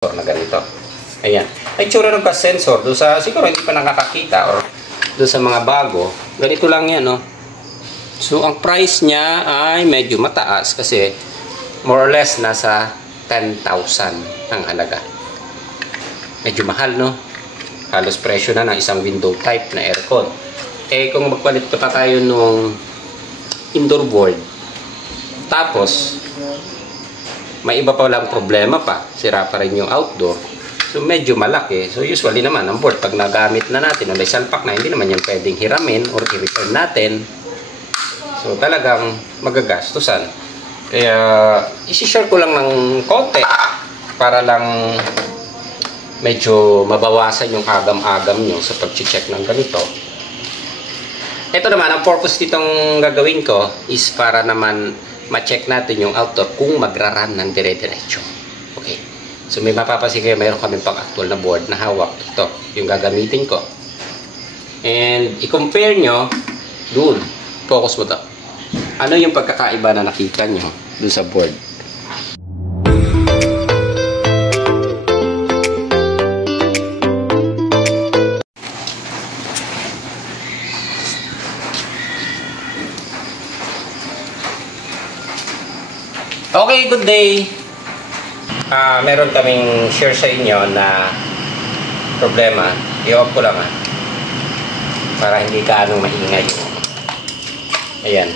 na ganito. Ayan. Ay tsura ng gas sensor doon sa siguro hindi pa nakakakita or doon sa mga bago. Ganito lang yan, no? So, ang price niya ay medyo mataas kasi more or less nasa 10,000 ang halaga. Medyo mahal, no? Halos presyo na ng isang window type na aircon. Eh, kung magpalit pa tayo nung indoor board, tapos may iba pa lang problema pa, sira pa rin yung outdoor. So medyo malaki. So usually naman ang board pag nagamit na natin, may salpak na, hindi naman yan pwedeng hiramin or i-return natin. So talagang magagastusan. Kaya isi-share ko lang ng konti para lang medyo mabawasan yung agam-agam nyo sa pag-check ng ganito. Ito naman, ang purpose ditong gagawin ko is para naman ma-check natin yung outdoor kung magra-run ng dire-diretso. Okay. So may mapapansin kayo, mayroon kami pang actual na board na hawak. Ito, yung gagamitin ko. And i-compare nyo, doon, focus mo to. Ano yung pagkakaiba na nakita nyo doon sa board? Okay, good day. Meron kaming share sa inyo na problema. I-off ko lang para hindi ka maingay. Ayan.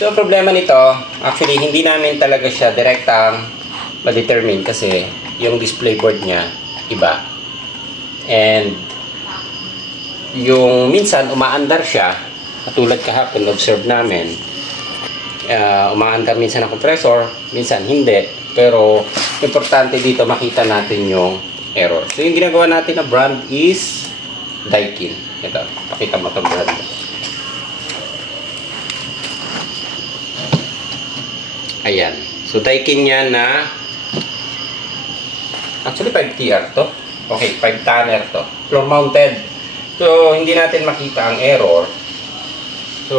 So, problema nito, actually, hindi namin talaga siya direktang ma-determine kasi yung display board niya iba. And yung minsan umaandar siya, katulad kahapon, observe namin. Umaandar minsan ang compressor, minsan hindi. Pero importante dito makita natin yung error. So yung ginagawa natin na brand is Daikin. Ito, pakita mo itong brand. Ayan. So Daikin yan na actually 5TR to. Okay, 5 tonner to. Floor mounted. So hindi natin makita ang error. So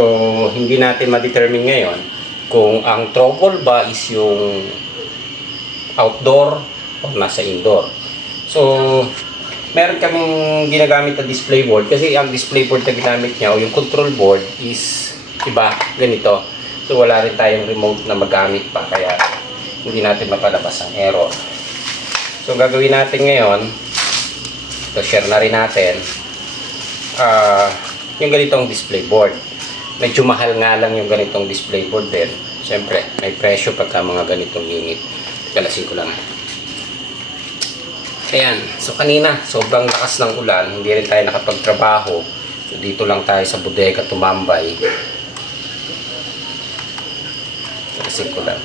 hindi natin ma-determine ngayon kung ang trouble ba is yung outdoor o nasa indoor. So, meron kaming ginagamit na display board kasi ang display board na ginamit niya o yung control board is iba, ganito. So, wala rin tayong remote na magamit pa kaya hindi natin mapalabas ang error. So, gagawin natin ngayon, ito share na rin natin, yung ganitong display board. Medyo mahal nga lang yung ganitong display board din. Siyempre, may presyo pagka mga ganitong unit. Kalasin ko lang. Ayan. So, kanina, sobrang lakas ng ulan. Hindi rin tayo nakapagtrabaho. So, dito lang tayo sa bodega tumambay. Kalasin ko lang.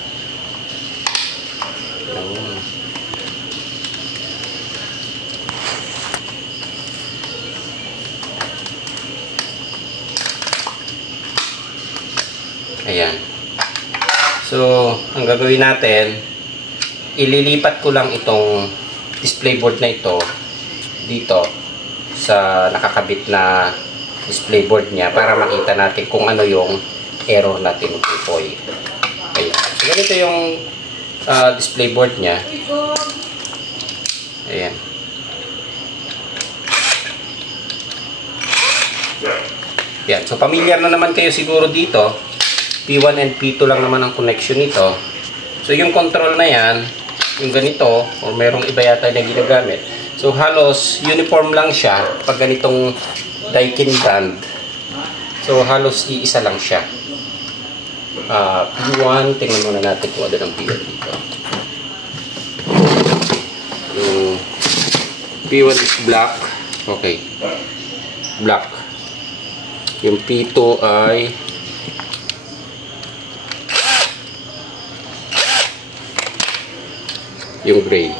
Ayan. So, ang gagawin natin, ililipat ko lang itong display board na ito dito sa nakakabit na display board niya para makita natin kung ano yung error natin ng Pipoy. Ayan. So, ganito yung display board niya. Ayan. Ayan. So, familiar na naman kayo siguro dito. P1 and P2 lang naman ang connection nito. So, yung control na yan, yung ganito, o merong iba yata na ginagamit. So, halos uniform lang siya pag ganitong Daikin brand. So, halos iisa lang siya. P1, tingnan muna natin kung ano ng P1 dito. Yung P1 is black. Okay. Black. Yung P2 ay yung gray.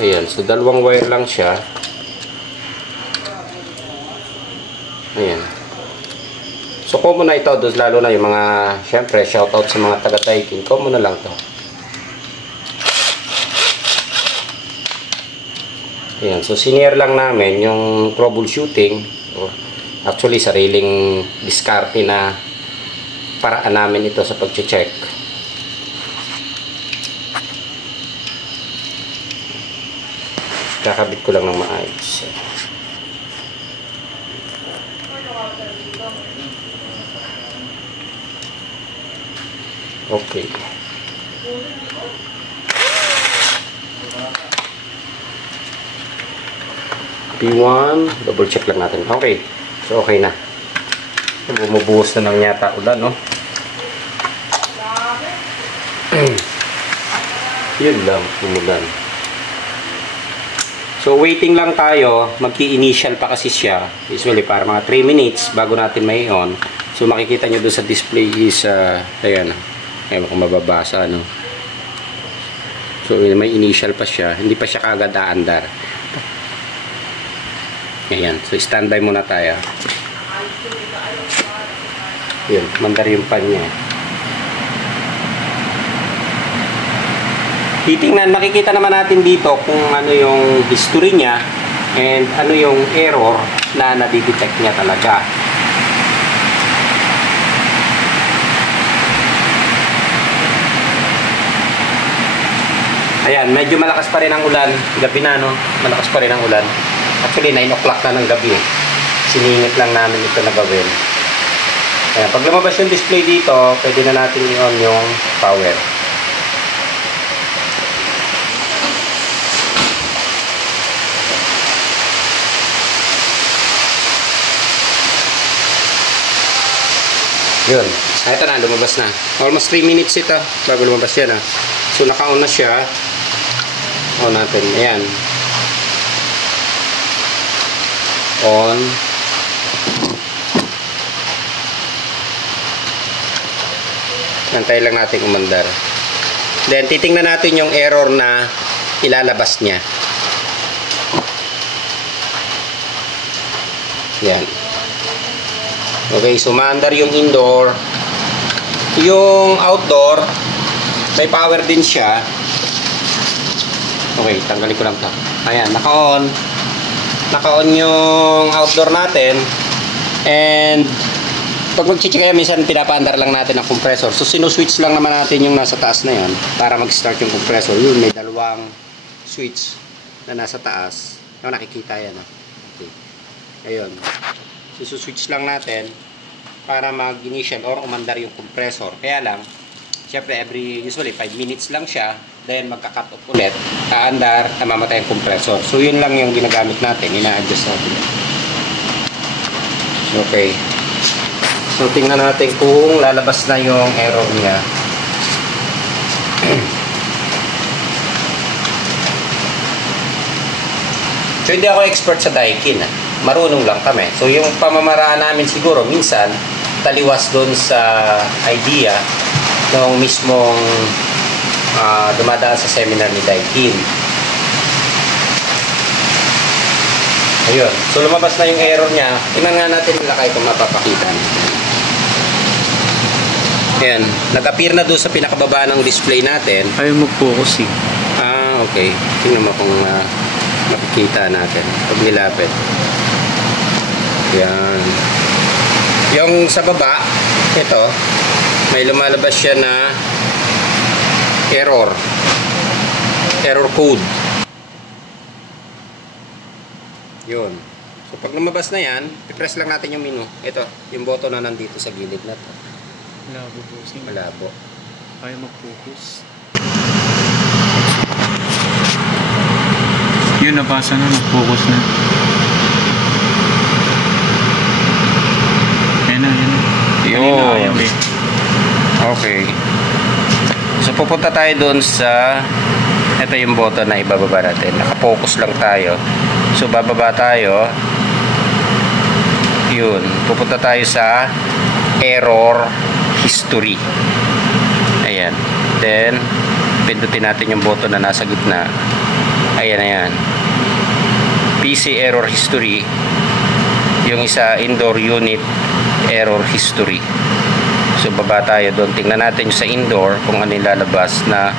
Ayan. So, dalawang wire lang siya. Ayan. So, common na ito. Lalo na yung mga, syempre, shoutout sa mga taga-Daikin. Common na lang to. Ayan. So, senior lang namin yung troubleshooting. Actually, sariling diskarte na paraan namin ito sa pag-check. Kakabit ko lang ng maayos. Okay. P1, double check lang natin. Okay. So, okay na. Bumubuhos na ng yata ulan, no? Yun lang, umulan. So, waiting lang tayo. Magki-initial pa kasi siya. Usually, para mga 3 minutes bago natin may on. So, makikita nyo doon sa display is, ayan. Ayan kung mababasa, no? So, may initial pa siya. Hindi pa siya kagad aandar. Ayan. So, standby muna tayo. Yun, mandar yung pan niya. Titingnan, makikita naman natin dito kung ano yung history niya and ano yung error na nadidetect niya talaga. Ayan, medyo malakas pa rin ang ulan. Gabi na, no? Malakas pa rin ang ulan. Actually, 9 o'clock na ng gabi. Siningit lang namin ito na gawin. Ayan, pag lumabas yung display dito, pwede na natin i-on yung power. Yun. Ito na, lumabas na. Almost 3 minutes ito bago lumabas yan. So, naka-on na siya. On natin. Ayan. On. Antay lang natin umandar. Then, titingnan natin yung error na ilalabas niya. Yan. Okay, so maandar yung indoor. Yung outdoor, may power din siya. Okay, tanggalin ko lang ito. Ayan, naka-on. Naka-on yung outdoor natin. And pag mag-check kaya minsan pinapaandar lang natin ang compressor. So sinuswitch lang naman natin yung nasa taas na yun para mag-start yung compressor. Yun, may dalawang switch na nasa taas. Yung nakikita yan. Okay. Ayun. Switch lang natin para mag-initial or umandar yung compressor. Kaya lang, syempre usually 5 minutes lang siya, then magka-cut off ulit, aandar, namamatay yung compressor. So yun lang yung ginagamit natin, ina-adjust natin. Okay. So tingnan natin kung lalabas na yung error niya. So hindi ako expert sa Daikin. Marunong lang kami. So yung pamamaraan namin siguro minsan taliwas doon sa idea ng mismong dumadaan sa seminar ni Daikin. Ayun. So lumabas na yung error niya. Tingnan nga natin yung lakay kung mapapakita. Ayan. Nag-appear na doon sa pinakababa ng display natin. Ayaw mag-focus eh. Ah, okay. Tingnan mo kung makikita natin. Pag nilapit. Yan. Yung sa baba, ito, may lumalabas siya na error. Error code. Yun. So, pag lumabas na yan, i-press lang natin yung menu. Ito, yung button na nandito sa gilid na to. Malabo po. Malabo. Ayaw mag-focus. Yun, nabasa na. Mag-focus na. Yun. Okay. So pupunta tayo doon sa ito yung button na ibababa natin. Naka-focus lang tayo. So bababa tayo. Yun. Pupunta tayo sa error history. Ayan. Then pindutin natin yung button na nasa gitna. Ayan, ayan. PC error history. Yung isa indoor unit error history. So baba tayo doon. Tingnan natin yung sa indoor kung ano yung lalabas na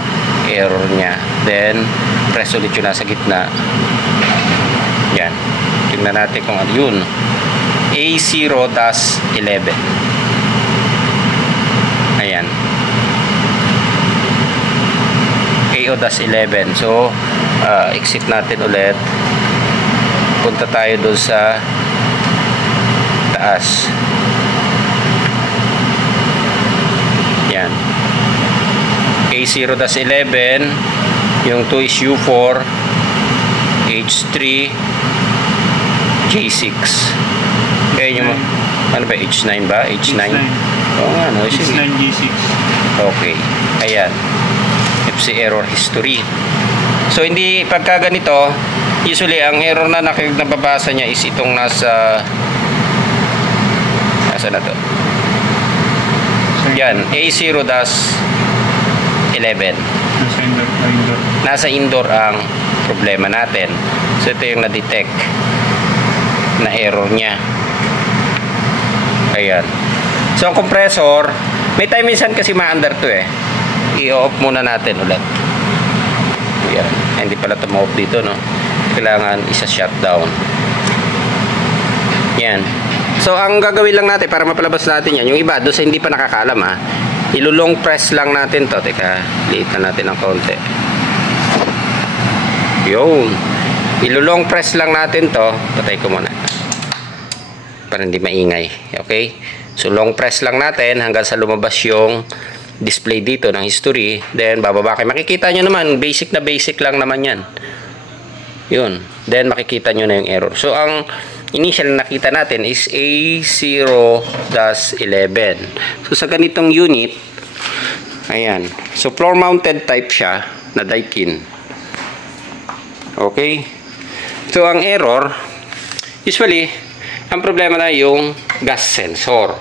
error niya. Then press ulit yung nasa gitna. Yan. Tingnan natin kung ano yun. A0-11. Ayan. A0-11. So exit natin ulit. Punta tayo doon sa taas. Yan. A0-11, yung 2 is U4, H3, J6. Kaya yung ano ba, H9 ba? H9? Oo nga, no? H9, J6. Okay. Ayan. FC error history. So, hindi pagka ganito, usually, ang error na nababasa niya is itong nasa na to? Yan. A0-11. Nasa indoor ang problema natin. So, ito yung na-detect na error niya. Ayan. So, ang compressor, may time minsan kasi ma-under to eh. I-off muna natin ulit. Ayan. Hindi pala tum-off dito, no? Kailangan isa-shutdown. Yan. So, ang gagawin lang natin para mapalabas natin yan, yung iba, doon sa hindi pa nakakaalam, ha? Ilulong press lang natin to. Teka, liit na natin ng konti. Yun. Ilulong press lang natin to. Patay ko muna. Para hindi maingay. Okay? So, long press lang natin hanggang sa lumabas yung display dito ng history. Then, bababa kayo. Makikita nyo naman, basic na basic lang naman yan. Yun. Then, makikita nyo na yung error. So, ang initial na nakita natin is A0-11. So, sa ganitong unit, ayan. So, floor-mounted type siya na Daikin. Okay? So, ang error, usually, ang problema na yung gas sensor.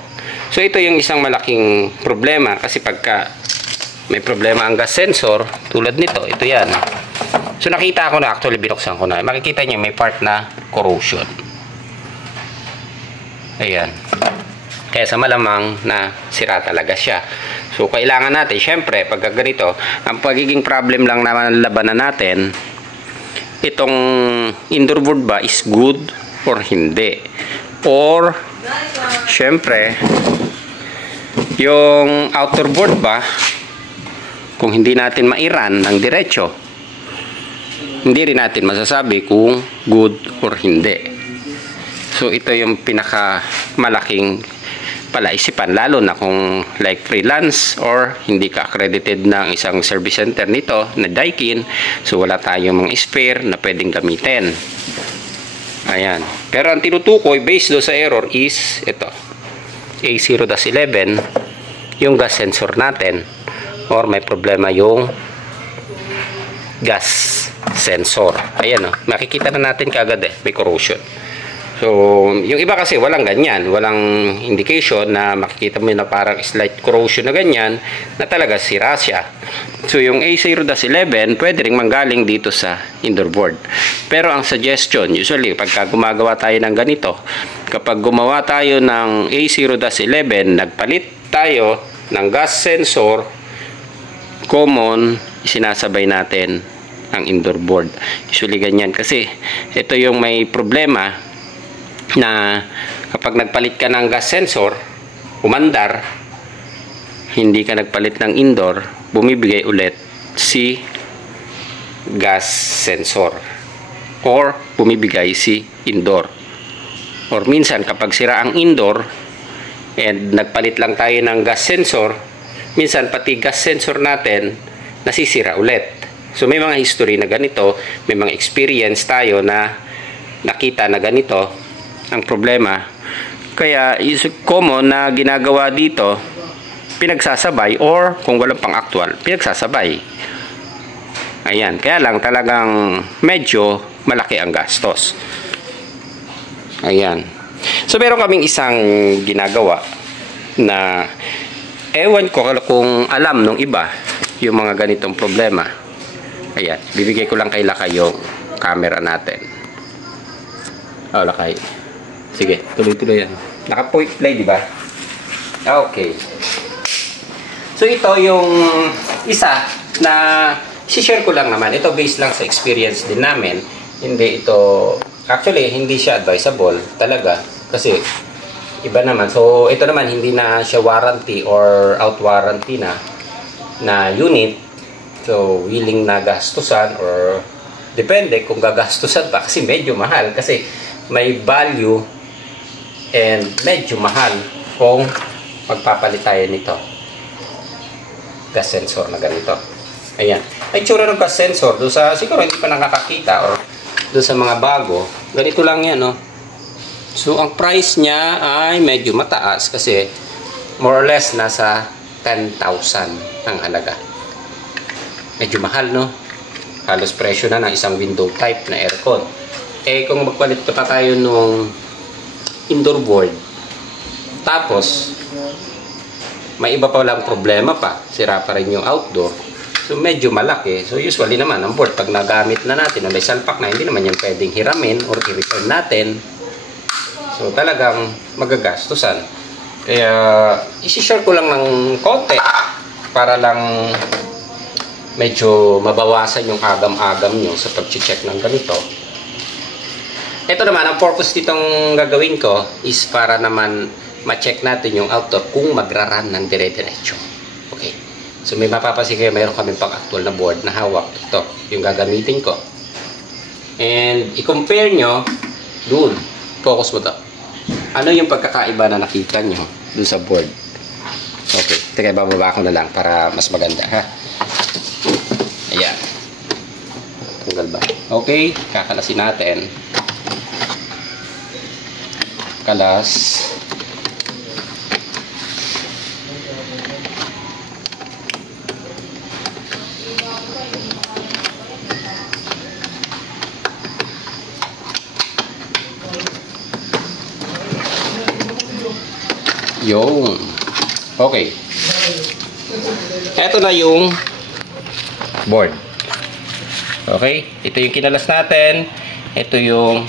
So, ito yung isang malaking problema kasi pagka may problema ang gas sensor, tulad nito, ito yan. So, nakita ko na, actually, binuksan ko na. Makikita niyo may part na corrosion. Ayan. Kaya sa malamang na sira talaga siya. So, kailangan natin, syempre, pagka ganito, ang pagiging problem lang na labanan natin, itong indoor board ba is good or hindi. Or, syempre, yung outer board ba, kung hindi natin mairan ng diretso, hindi rin natin masasabi kung good or hindi. So, ito yung pinakamalaking palaisipan, lalo na kung like freelance or hindi ka accredited ng isang service center nito na Daikin. So, wala tayong mga spare na pwedeng gamitin. Ayan. Pero ang tinutukoy based do sa error is ito. A0-11, yung gas sensor natin, or may problema yung gas sensor. Ayan, makikita na natin kaagad may corrosion. So, yung iba kasi walang ganyan, walang indication na makikita mo na parang slight corrosion na ganyan, na talaga sira siya. So, yung A0-11 pwede ring manggaling dito sa indoor board. Pero ang suggestion, usually pagka gumagawa tayo ng ganito, kapag gumawa tayo ng A0-11, nagpalit tayo ng gas sensor, common, sinasabay natin ang indoor board. Usually ganyan kasi ito yung may problema na kapag nagpalit ka ng gas sensor, umandar, hindi ka nagpalit ng indoor, bumibigay ulit si gas sensor or bumibigay si indoor. Or minsan kapag sira ang indoor and nagpalit lang tayo ng gas sensor, minsan pati gas sensor natin nasisira ulit. So may mga history na ganito, may mga experience tayo na nakita na ganito ang problema. Kaya is common na ginagawa dito, pinagsasabay, or kung walang pang actual, pinagsasabay. Ayan, kaya lang talagang medyo malaki ang gastos. Ayan. So meron kaming isang ginagawa na ewan ko kung alam nung iba yung mga ganitong problema. Ayan, bibigay ko lang kay Lakay yung camera natin. Oh, Lakay. Sige, tuloy-tuloy yan. Naka-play, di ba? Okay. So, ito yung isa na si-share ko lang naman. Ito based lang sa experience din namin. Hindi ito, actually, hindi siya advisable talaga. Kasi, iba naman. So, ito naman, hindi na siya warranty or out warranty na unit. So, willing na gastusan or Depende kung gagastusan pa kasi medyo mahal kasi may value and medyo mahal kung magpapalit tayo nito. Gas sensor na ganito. Ayan. Ay tsura ng gas sensor doon sa siguro hindi pa nakakakita or doon sa mga bago. Ganito lang yan, no? So, ang price niya ay medyo mataas kasi more or less nasa 10,000 ang halaga. Medyo mahal, no? Halos presyo na ng isang window type na aircon. Eh, kung magpalit pa tayo nung indoor board, tapos, may iba pa lang problema pa. Sira pa rin yung outdoor. So, medyo malaki. So, usually naman, ang board, pag nagamit na natin, may salpak na, hindi naman yung pwedeng hiramin or i-return natin. So, talagang magagastusan. Kaya, isi-share ko lang ng konti para lang medyo mabawasan yung agam-agam nyo sa pag-check ng ganito. Ito naman, ang purpose nitong gagawin ko is para naman ma-check natin yung outdoor kung magra-run ng dire-diretso. Okay. So, may mapapansin kayo, mayroon kami pang-actual na board na hawak. Ito, yung gagamitin ko. And, i-compare nyo doon. Focus mo to. Ano yung pagkakaiba na nakita nyo dun sa board? Okay. Teka, bababa ko na lang para mas maganda, ha? Ayan. Tanggal ba? Okay. Kakalasin natin. Kalas. Yung. Okay. Ito na yung board. Okay? Ito yung kinalas natin. Ito yung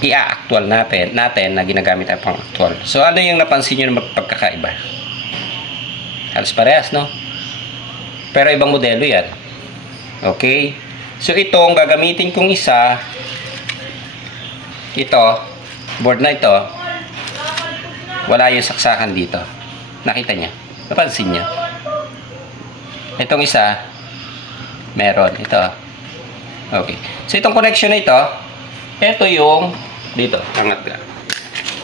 i-actual natin na ginagamit ang pang-actual. So, ano yung napansin nyo na magpagkakaiba? Halos parehas, no? Pero ibang modelo yan. Okay? So, itong gagamitin kong isa, ito, board na ito, wala yung saksakan dito. Nakita niya? Napansin niya? Itong isa, meron. Ito. Okay. So, itong connection na ito, ito yung, dito, angat ka.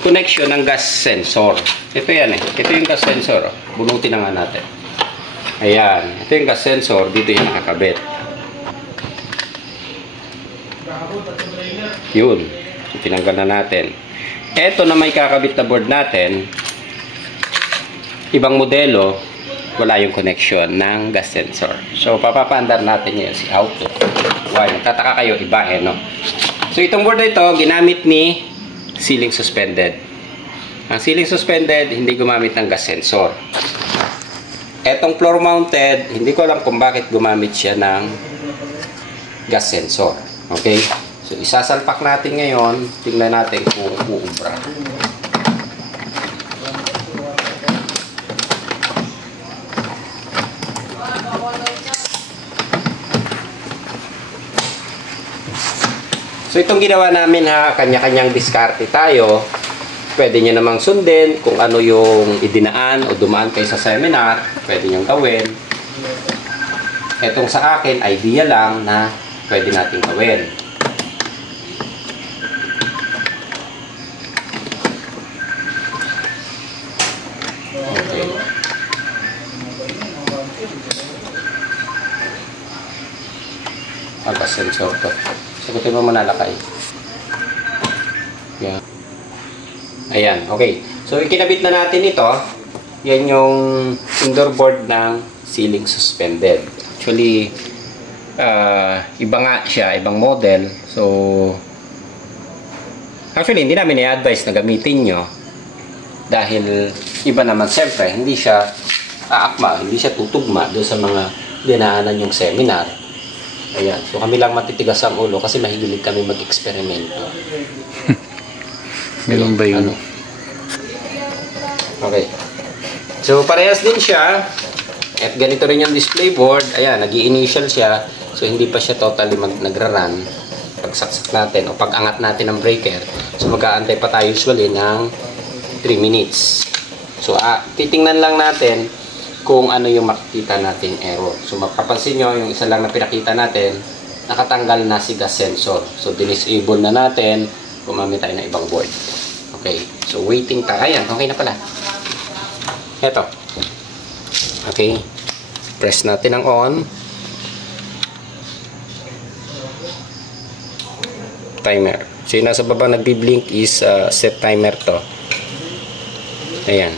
Connection ng gas sensor. Ito yan eh. Ito yung gas sensor. Bunutin na nga natin. Ayan. Ito yung gas sensor. Dito yung nakakabit. Yun. So, tinanggal na natin. Ito na may kakabit na board natin, ibang modelo, wala yung connection ng gas sensor. So, papapaandar natin yun si auto. Why? Tataka kayo, iba eh, no? So, itong board na ito, ginamit ni ceiling suspended. Ang ceiling suspended, hindi gumamit ng gas sensor. Etong floor mounted, hindi ko alam kung bakit gumamit siya ng gas sensor. Okay? So, isasalpak natin ngayon. Tingnan natin kung uubra. So, itong ginawa namin ha, kanya-kanyang diskarte tayo. Pwede nyo namang sundin kung ano yung idinaan o dumaan kayo sa seminar. Pwede nyo gawin. Itong sa akin, idea lang na pwede natin gawin. Okay. Pagka-sensor to. Sagutin mo manalakay. Yan. Ayan, okay. So, ikinabit na natin ito. Yan yung indoor board ng ceiling suspended. Actually, iba nga siya, ibang model. So, actually, hindi namin i-advise na gamitin nyo. Dahil, iba naman, siyempre, hindi siya aakma, hindi siya tutugma doon sa mga dinaanan yung seminar. Ayan. So, kami lang matitigas ang ulo kasi mahilig kami mag-eksperimento. Ganun ba yun? Ano? Okay. So, parehas din siya. At ganito rin yung display board. Ayan, nag-i-initial siya. So, hindi pa siya totally nagra-run. Pagsaksak natin o pag-angat natin ng breaker. So, mag-aantay pa tayo usually ng 3 minutes. So, titingnan lang natin kung ano yung makikita nating error. So, mapapansin nyo, yung isa lang na pinakita natin, nakatanggal na si gas sensor. So, disable na natin. Gumamit tayo ng ibang board. Okay. So, waiting tayo. Ayan, okay na pala. Ito. Okay. Press natin ang on. Timer. So, yung nasa baba nagbi-blink is set timer to. Ayan.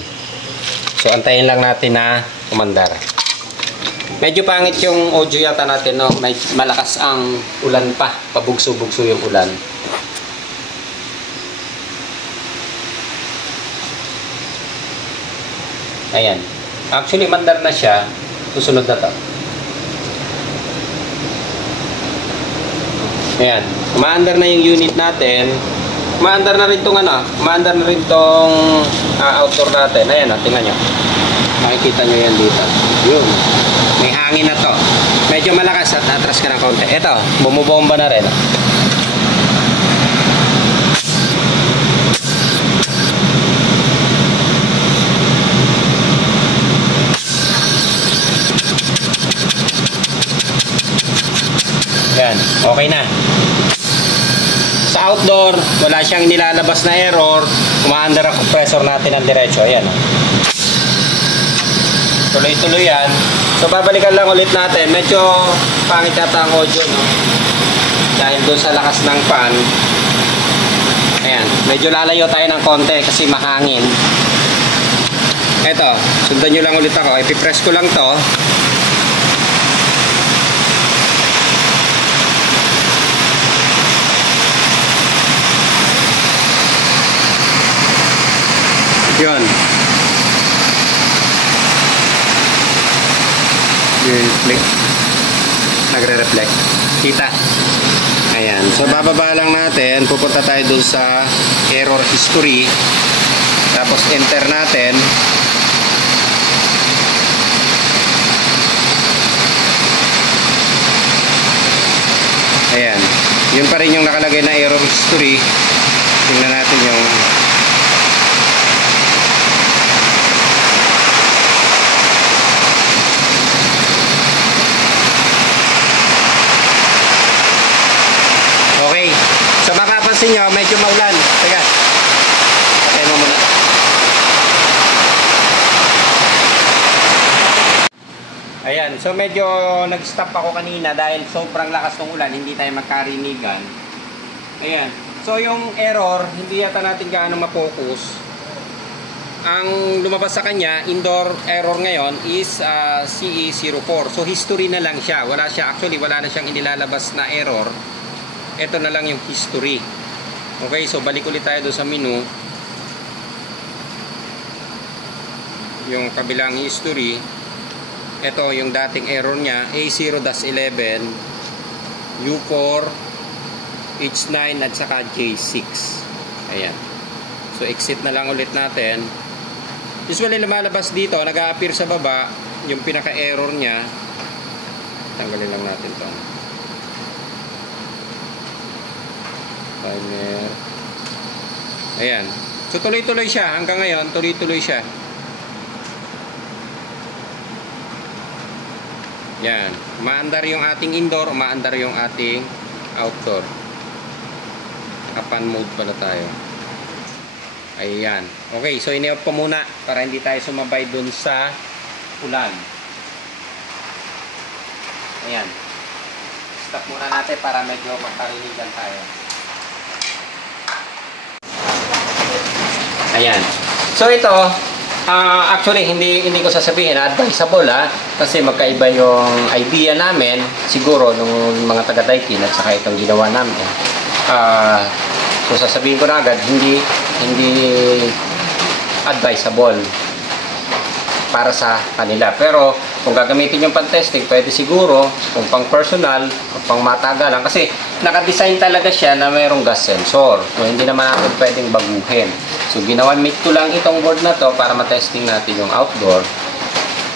So, antayin lang natin na umandar. Medyo pangit yung audio yata natin, no? Malakas ang ulan pa. Pabugso-bugso yung ulan. Ayan. Actually, mandar na siya. Susunod na to. Ayan. Umaandar na yung unit natin. Umaandar na rin tong umaandar na rin tong outdoor natin. Ayan, tingnan nyo. Makikita nyo yan dito. Yun. May hangin na to. Medyo malakas at atras ka ng konti. Ito, bumubomba na rin. Yan, okay na. Sa outdoor, wala siyang nilalabas na error. Umaandar ang compressor natin ng diretso. Ayan. Tuloy-tuloy yan. So, babalikan lang ulit natin. Medyo pangit yata ang audio, no? Dahil doon sa lakas ng fan. Ayan. Medyo lalayo tayo ng konti kasi mahangin. Eto, sundan nyo lang ulit ako. Ipipress ko lang to. Yun. Nagre-reflect. Kita. Ayan. So, bababa lang natin. Pupunta tayo dun sa error history. Tapos, enter natin. Ayan. Yun pa rin yung nakalagay na error history. Tingnan natin yung okay. So mapapansin nyo, medyo maulan. Teka. Patay mo muna. Ayan. So medyo nag-stop ako kanina dahil sobrang lakas ng ulan. Hindi tayo magkarinigan. Ayan. So yung error, hindi yata natin gaano ma-focus. Ang lumabas sa kanya, indoor error ngayon is CE04. So history na lang siya. Wala siya. Actually, wala na siyang inilalabas na error. Ito na lang yung history. Okay, so balik ulit tayo doon sa menu. Yung kabilang history. Ito yung dating error niya, A0-11, U4, H9 at saka J6. Ayan. So exit na lang ulit natin. Usually lumalabas dito, nag-a-appear sa baba yung pinaka-error niya. Tanggalin lang natin 'to. Timer. Ayan. So tuloy-tuloy siya. Hanggang ngayon, tuloy-tuloy siya. Yan. Umaandar yung ating indoor, umaandar yung ating outdoor. Naka-fan mode pala tayo. Ayan. Okay, so ini-off ko muna para hindi tayo sumabay dun sa ulan. Ayan. Stop muna natin para medyo magkarinigan tayo. Ayan. So ito, actually hindi ko sasabihin advisable kasi magkaiba yung idea namin siguro nung mga taga Daikin at saka itong ginawa namin. So sasabihin ko na agad hindi advisable para sa kanila. Pero kung gagamitin yung pang-testing, pwede siguro kung pang-personal o pang-matagalan kasi naka-design talaga siya na mayroong gas sensor. So hindi naman natin pwedeng baguhin. So ginamit ko lang itong board na to para matesting natin yung outdoor.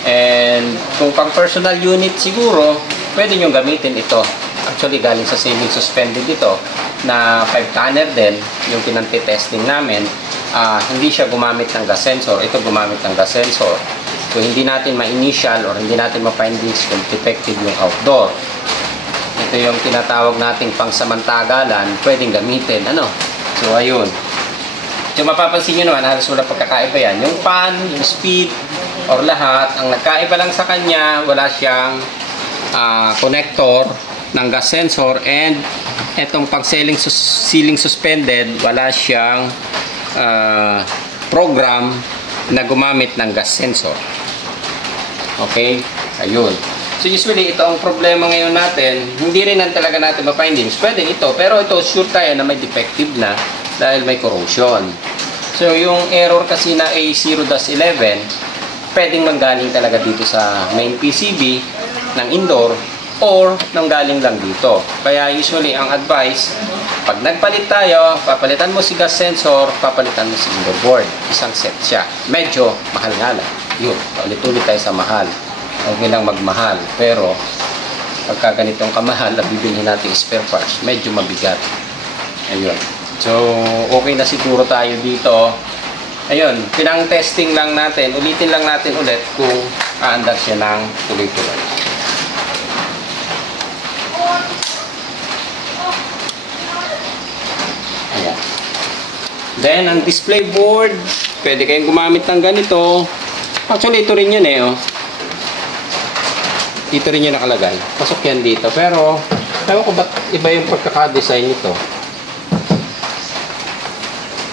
And kung pang-personal unit siguro, pwede nyo gamitin ito. Actually galing sa semi-suspended ito na 5-tonner din yung pinanti-testing namin. Hindi siya gumamit ng gas sensor. Ito gumamit ng gas sensor. So hindi natin ma-initial or hindi natin ma-find this kung defective yung outdoor. ito yung tinatawag nating pangsamantagalan, pwedeng gamitin. Ano? So, ayun. So, mapapansin nyo naman, halos wala pagkakaiba yan. Yung fan, yung speed, or lahat, ang nagkaiba lang sa kanya, wala siyang connector ng gas sensor, and itong pang ceiling suspended, wala siyang program na gumamit ng gas sensor. Okay? Ayun. So usually, ito ang problema ngayon natin. Hindi rin talaga natin ma-findings. Pwede ito. Pero ito, sure tayo na may defective na dahil may corrosion. So yung error kasi na A0-11, pwedeng manggaling talaga dito sa main PCB ng indoor or nanggaling lang dito. Kaya usually, ang advice, pag nagpalit tayo, papalitan mo si gas sensor, papalitan mo si indoor board. Isang set siya. Medyo mahal nga lang. Yun, ulit-ulit tayo sa mahal. Huwag nilang magmahal. Pero, pagka ganitong kamahal, bibilhin natin spare parts. Medyo mabigat. Ayun. So, okay na siguro tayo dito. Ayun, pinang-testing lang natin. Ulitin lang natin ulit kung aandar siya ng tuloy-tuloy. Ayan. Then, ang display board, pwede kayong gumamit ng ganito. Actually, ito rin yun eh, oh. Dito rin yung nakalagay. Pasok yan dito. Pero, ewan ko ba't iba yung pagkakadesign nito.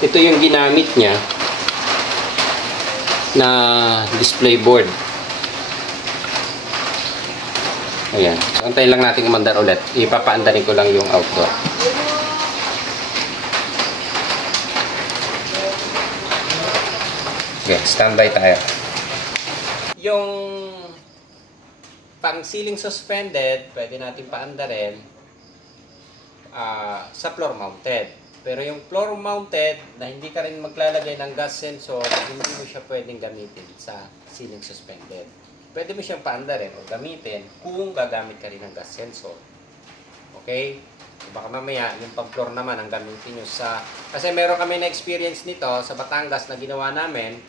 Ito yung ginamit niya na display board. Ayan. So, antayin lang natin umandar ulit. Ipapaandarin ko lang yung outdoor. Okay, standby tayo. Yung pang ceiling suspended, pwede natin paandarin sa floor mounted. Pero yung floor mounted na hindi ka rin maglalagay ng gas sensor, hindi mo siya pwedeng gamitin sa ceiling suspended. Pwede mo siyang paandarin o gamitin kung gagamit ka rin ng gas sensor. Okay? Baka mamaya, yung pang floor naman ang gamitin nyo sa... Kasi meron kami na experience nito sa Batangas na ginawa namin.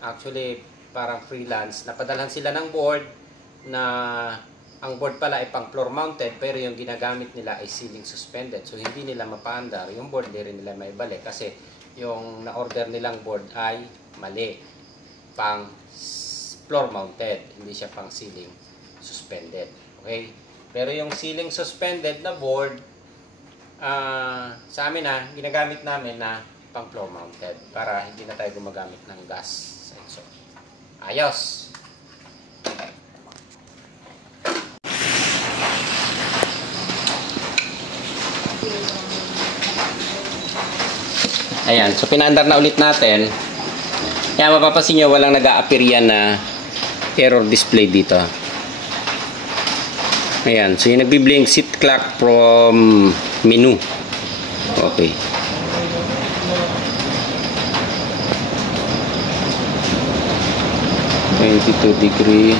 Actually, parang freelance, napadalhan sila ng board na ang board pala ay pang floor mounted pero yung ginagamit nila ay ceiling suspended. So hindi nila mapaandar, yung board hindi rin nila maibalik kasi yung na-order nilang board ay mali. Pang floor mounted, hindi siya pang ceiling suspended. Okay? Pero yung ceiling suspended na board, sa amin ginagamit namin na pang floor mounted para hindi na tayo gumagamit ng gas sensor. Ayos. Ayan, so pinaandar na ulit natin. Yan, mapapansin nyo, walang nag-a-appear yan na error display dito. Ayan, so yung nagbi-blink seat clock from menu. Okay. -22°,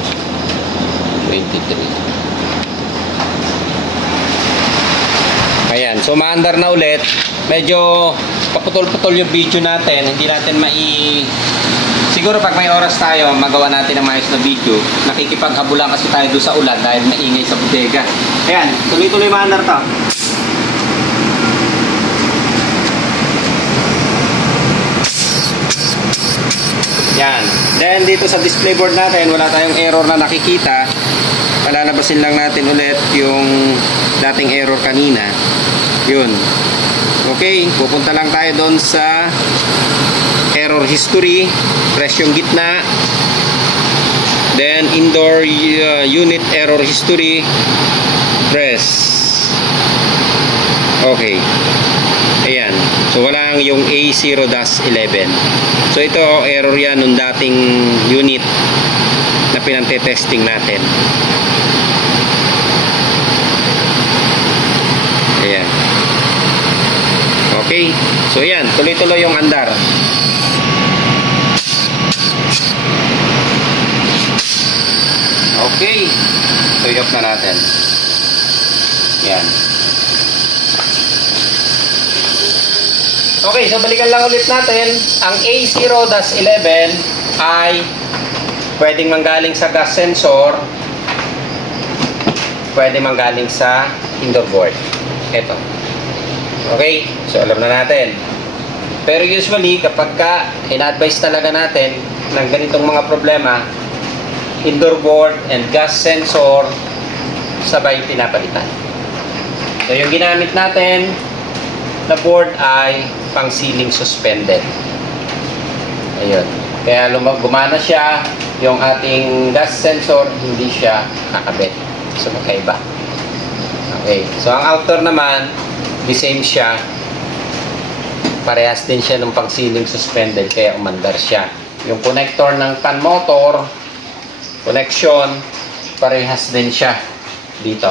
23. Ayan, so maandar na ulit. Medyo paputol-putol yung video natin. Hindi natin siguro pag may oras tayo, magawa natin ng maayos na video. Nakikipaghabulan kasi tayo doon sa ulan dahil maingay sa bodega. Ayan, tuloy-tuloy maandar to. Yan. Then dito sa display board natin, wala tayong error na nakikita. Palalabasin lang natin ulit yung dating error kanina. Yun. Okay, pupunta lang tayo doon sa error history, press yung gitna. Then indoor unit error history, press. Okay. Ayan. So wala yung A0-11. So ito error yan nung dating unit na pinante-testing natin. Ayan. Okay. So ayan, tuloy-tuloy yung andar. Okay. Tuyok na natin. Ayan. Okay, so balikan lang ulit natin. Ang A0-11 ay pwedeng manggaling sa gas sensor pwede manggaling sa indoor board. Ito. Okay? So, alam na natin. Pero usually, kapag ina-advise talaga natin ng ganitong mga problema, indoor board and gas sensor, sabay pinapalitan. So, yung ginamit natin na board ay pang ceiling suspended. Ayun. Kaya gumana siya, yung ating gas sensor, hindi siya kakabit. So, magkaiba. Okay. So, ang outer naman, the same siya. Parehas din siya ng pang ceiling suspended, kaya umandar siya. Yung connector ng fan motor, connection, parehas din siya dito.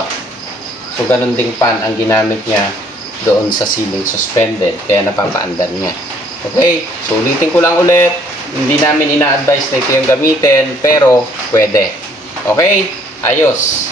So, ganun ding fan ang ginamit niya doon sa ceiling suspended, kaya napapaandar niya. Okay, so ulitin ko lang ulit, hindi namin ina-advise na ito yung gamitin, pero pwede. Okay, ayos.